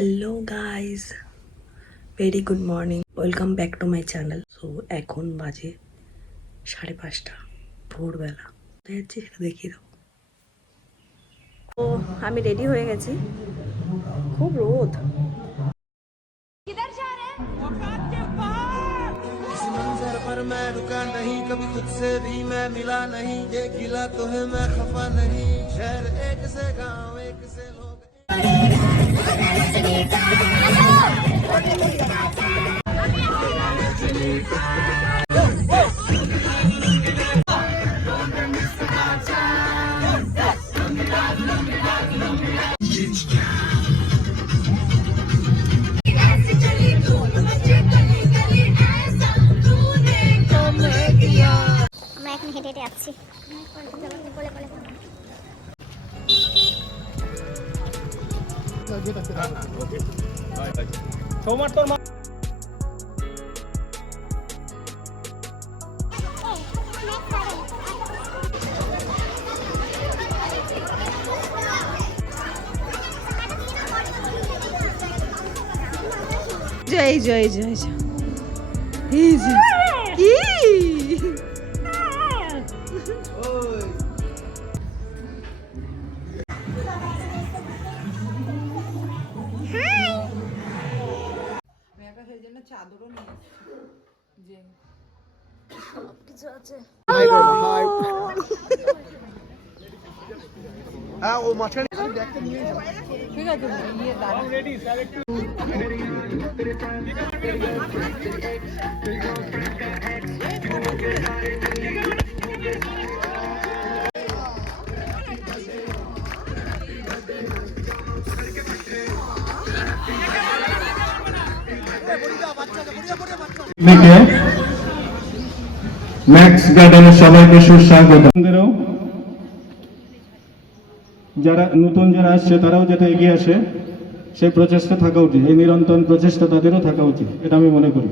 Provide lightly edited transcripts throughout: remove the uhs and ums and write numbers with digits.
Hello guys, very good morning, welcome back to my channel. So এখন বাজে 5:30 ভোরবেলা। যাচ্ছি সেটা দেখিয়ে দেবো। তো আমি রেডি হয়ে গেছি, খুব রোদ। इस मंजर पर मैं रुका नहीं, कभी खुद से भी मैं मिला नहीं। ये गिला तो है मैं खफा नहीं, शहर एक से गांव एक से लोग। আমরা এখন হেঁটে হেঁটে যাচ্ছি। জয় জয় জয় জয়। এই যে কি কিছু আছে। হ্যাঁ, ও মাঝখানে ঠিক আছে, ইয়ে দাঁড়া। ম্যাক্স গার্ডেনের সবাইকে সুস্বাগত। যারা নতুন যারা আসছে তারাও যাতে এগিয়ে আসে সেই প্রচেষ্টা থাকা উচিত, এই নিরন্তর প্রচেষ্টা তাদেরও থাকা উচিত, এটা আমি মনে করি।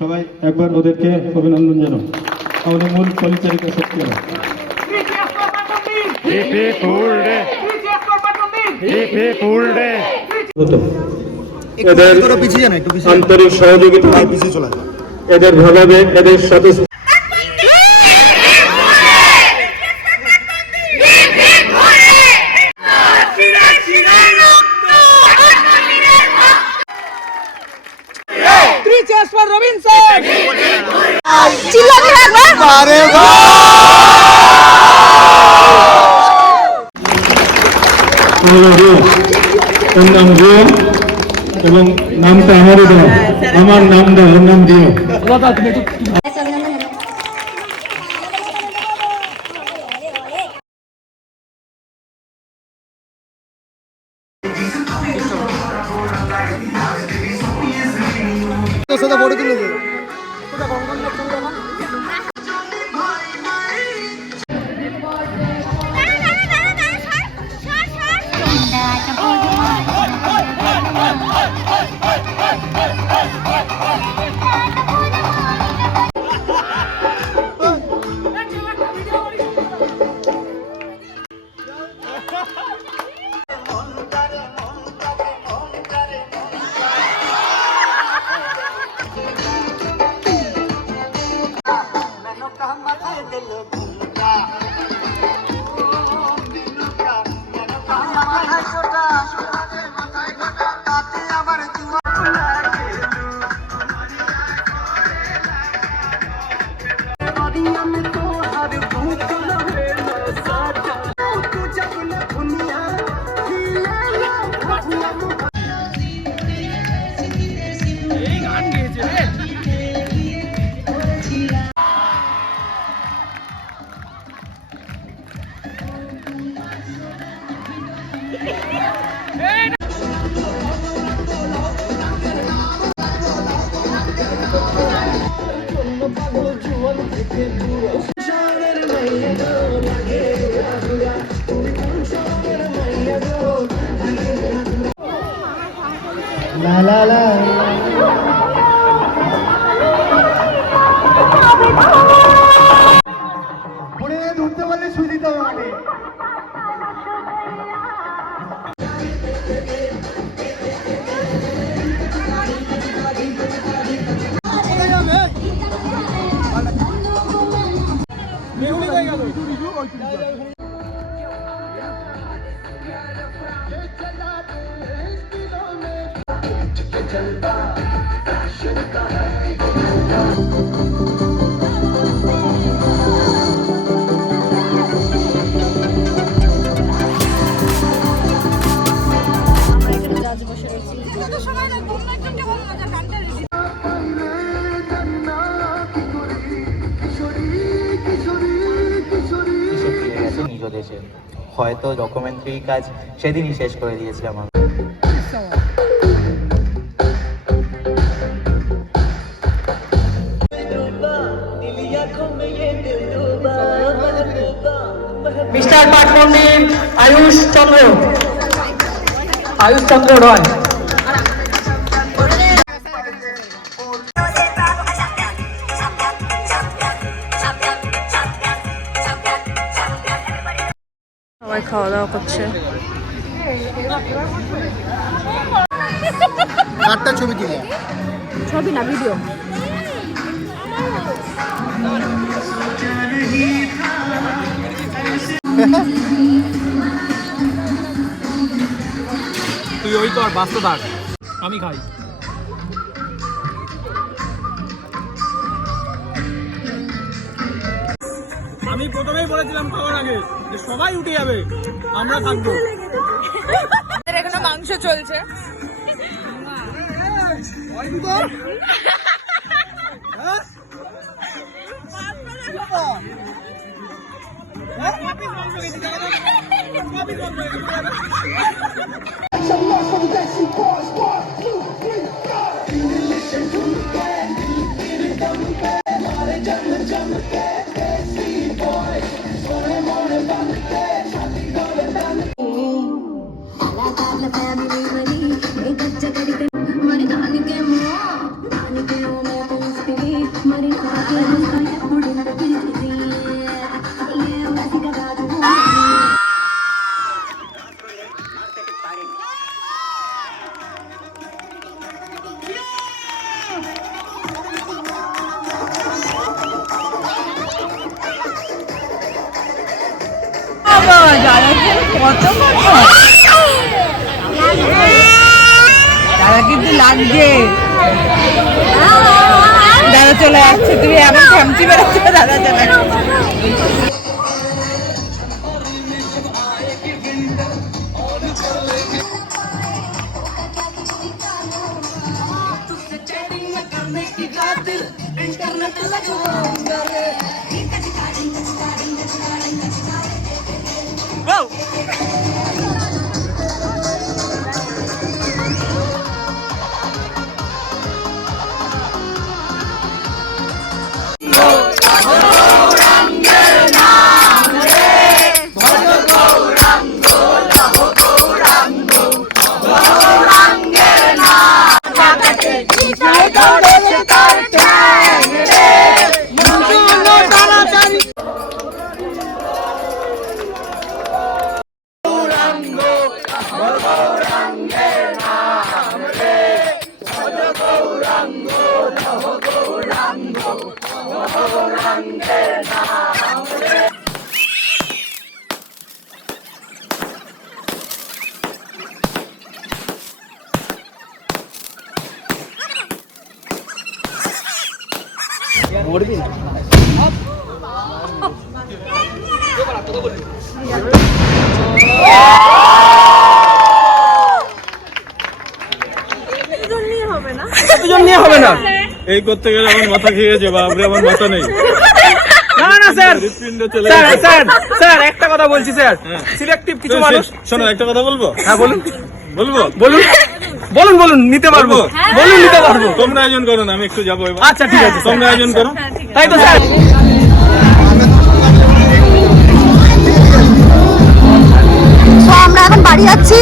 সবাই একবার ওদেরকে অভিনন্দন জানাও, আমাদের মূল পরিচারিকা শক্তিরা। এদের আন্তরিক সহযোগিতা, এদের ভাগাভাগি, এদের সাথে নাম দিও এবং নামটা আমারও দাও, আমার নাম দাও, ওর নাম দিও। ফটো তুলে দে। লা লা লা পড়ে ধরতে পারলে সুই দিতে হবে মানে। এসে ফিরে গেছে নিজ দেশে। হয়তো ডকুমেন্টারি কাজ সেদিনই শেষ করে দিয়েছিলাম আমি। মিস্টার পাঠ পণ্ডিত আয়ুষ চন্দ্র রয়। সবাই খাওয়া দাওয়া করছে। ছবি না ভিডিও। তুই ওই তো আর বাস্তব থাক, আমি খাই। আমি প্রথমেই বলেছিলাম খাওয়ার আগে যে সবাই উঠে যাবে, আমরা থাকবো। এখনো মাংস চলছে। দাদা কিন্তু লাগছে, দাদা চলে যাচ্ছে। তুমি এমন খামচি বেড়াচ্ছ, দাদা চলে যাচ্ছে। এতজন নিয়ে হবে না, এই করতে গেলে আমার মাথা খেয়ে গেছে। বাপরে, আমার মাথা নেই। না না স্যার, স্যার একটা কথা বলছি স্যার, সিলেক্টিভ কিছু মানুষ। শোনো, একটা কথা বলবো। হ্যাঁ বলুন। বলবো? বলুন নিতে পারবো। বলুন নিতে পারবো। তোমরা আয়োজন করো না, আমি একটু যাবো এবার। আচ্ছা ঠিক আছে, তোমরা আয়োজন করো। তাই তো স্যার। আমরা এখন বাড়ি যাচ্ছি।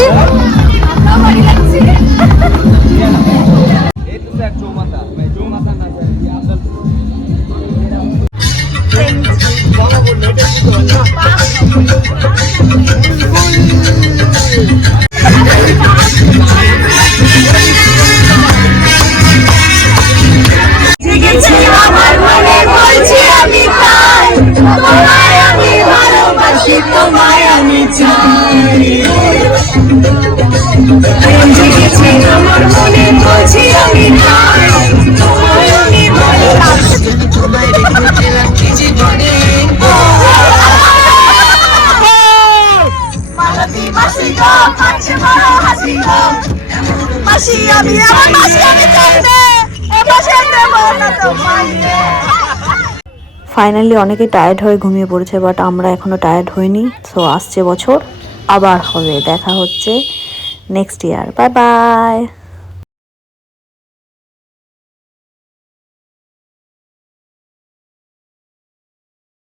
ফাইনালি অনেকে টায়ার্ড হয়ে ঘুমিয়ে পড়েছে, বাট আমরা এখনো টায়ার্ড হইনি। সো আসছে বছর আবার হবে, দেখা হচ্ছে নেক্সট ইয়ার। Bye bye.